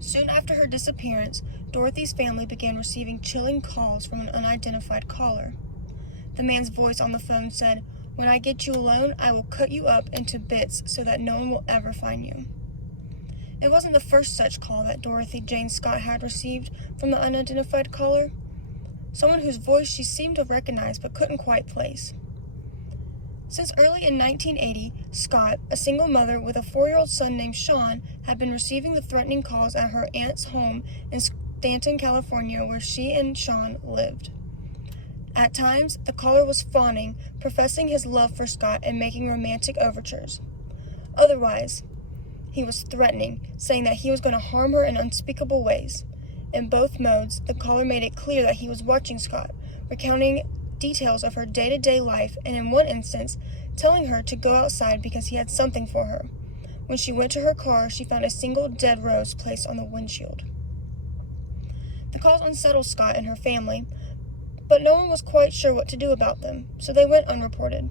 Soon after her disappearance, Dorothy's family began receiving chilling calls from an unidentified caller. The man's voice on the phone said, "When I get you alone, I will cut you up into bits so that no one will ever find you." It wasn't the first such call that Dorothy Jane Scott had received from the unidentified caller, someone whose voice she seemed to recognize but couldn't quite place. Since early in 1980, Scott, a single mother with a 4-year-old son named Sean, had been receiving the threatening calls at her aunt's home in Stanton, California, where she and Sean lived. At times, the caller was fawning, professing his love for Scott and making romantic overtures. Otherwise, he was threatening, saying that he was going to harm her in unspeakable ways. In both modes, the caller made it clear that he was watching Scott, recounting details of her day-to-day life, and in one instance, telling her to go outside because he had something for her. When she went to her car, she found a single dead rose placed on the windshield. The calls unsettled Scott and her family, but no one was quite sure what to do about them, so they went unreported.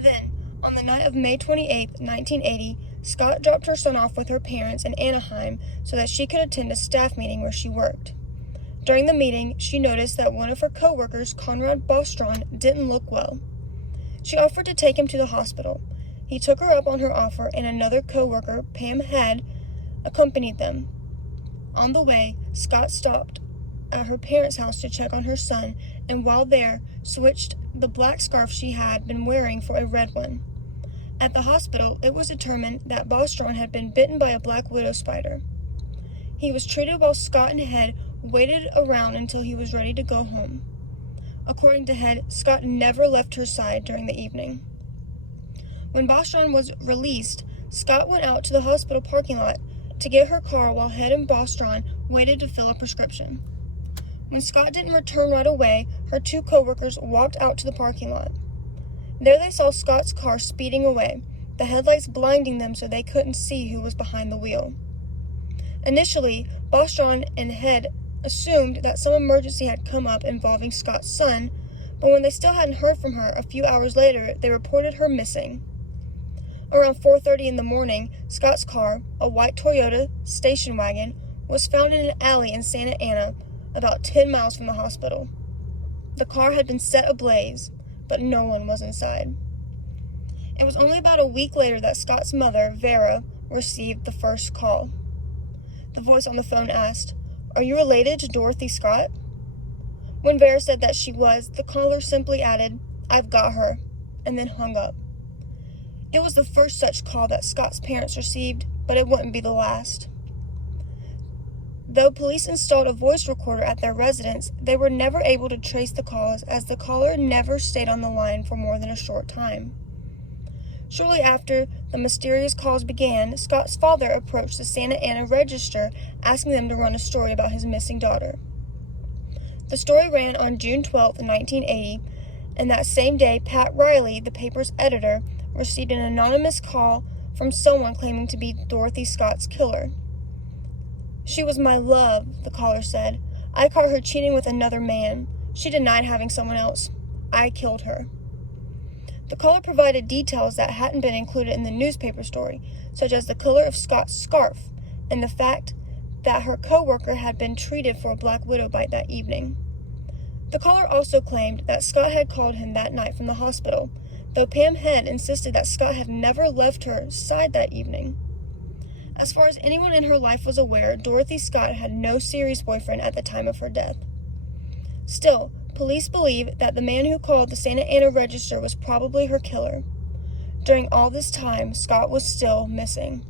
Then, on the night of May 28, 1980, Scott dropped her son off with her parents in Anaheim so that she could attend a staff meeting where she worked. During the meeting, she noticed that one of her co-workers, Conrad Bostron, didn't look well. She offered to take him to the hospital. He took her up on her offer, and another co-worker, Pam Head, accompanied them. On the way, Scott stopped at her parents' house to check on her son, and while there, switched the black scarf she had been wearing for a red one. At the hospital, it was determined that Bostron had been bitten by a black widow spider. He was treated while Scott and Head waited around until he was ready to go home. According to Head, Scott never left her side during the evening. When Bostron was released, Scott went out to the hospital parking lot to get her car while Head and Bostron waited to fill a prescription. When Scott didn't return right away, her two co-workers walked out to the parking lot. There they saw Scott's car speeding away, the headlights blinding them so they couldn't see who was behind the wheel. Initially, Bostron and Head assumed that some emergency had come up involving Scott's son, but when they still hadn't heard from her a few hours later, they reported her missing. Around 4:30 in the morning, Scott's car, a white Toyota station wagon, was found in an alley in Santa Ana, about 10 miles from the hospital. The car had been set ablaze, but no one was inside. It was only about a week later that Scott's mother, Vera, received the first call. The voice on the phone asked, "Are you related to Dorothy Scott?" When Vera said that she was, the caller simply added, "I've got her," and then hung up. It was the first such call that Scott's parents received, but it wouldn't be the last. Though police installed a voice recorder at their residence, they were never able to trace the calls as the caller never stayed on the line for more than a short time. Shortly after the mysterious calls began, Scott's father approached the Santa Ana Register asking them to run a story about his missing daughter. The story ran on June 12, 1980, and that same day, Pat Riley, the paper's editor, received an anonymous call from someone claiming to be Dorothy Scott's killer. "She was my love," the caller said. "I caught her cheating with another man. She denied having someone else. I killed her." The caller provided details that hadn't been included in the newspaper story, such as the color of Scott's scarf and the fact that her co-worker had been treated for a black widow bite that evening. The caller also claimed that Scott had called him that night from the hospital, though Pam Head insisted that Scott had never left her side that evening. As far as anyone in her life was aware, Dorothy Scott had no serious boyfriend at the time of her death. Still, police believe that the man who called the Santa Ana Register was probably her killer. During all this time, Scott was still missing.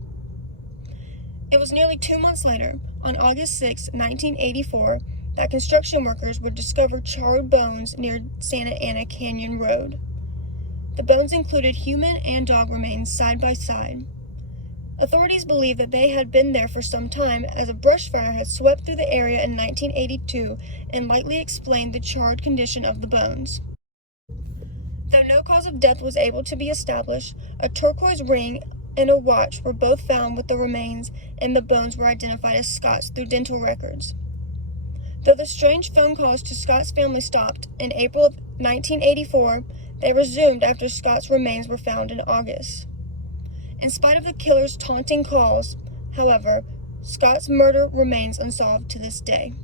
It was nearly 2 months later, on August 6, 1984, that construction workers would discover charred bones near Santa Ana Canyon Road. The bones included human and dog remains side by side. Authorities believe that they had been there for some time, as a brush fire had swept through the area in 1982 and likely explained the charred condition of the bones. Though no cause of death was able to be established, a turquoise ring and a watch were both found with the remains, and the bones were identified as Scott's through dental records. Though the strange phone calls to Scott's family stopped, in April of 1984, They resumed after Scott's remains were found in August. In spite of the killer's taunting calls, however, Scott's murder remains unsolved to this day.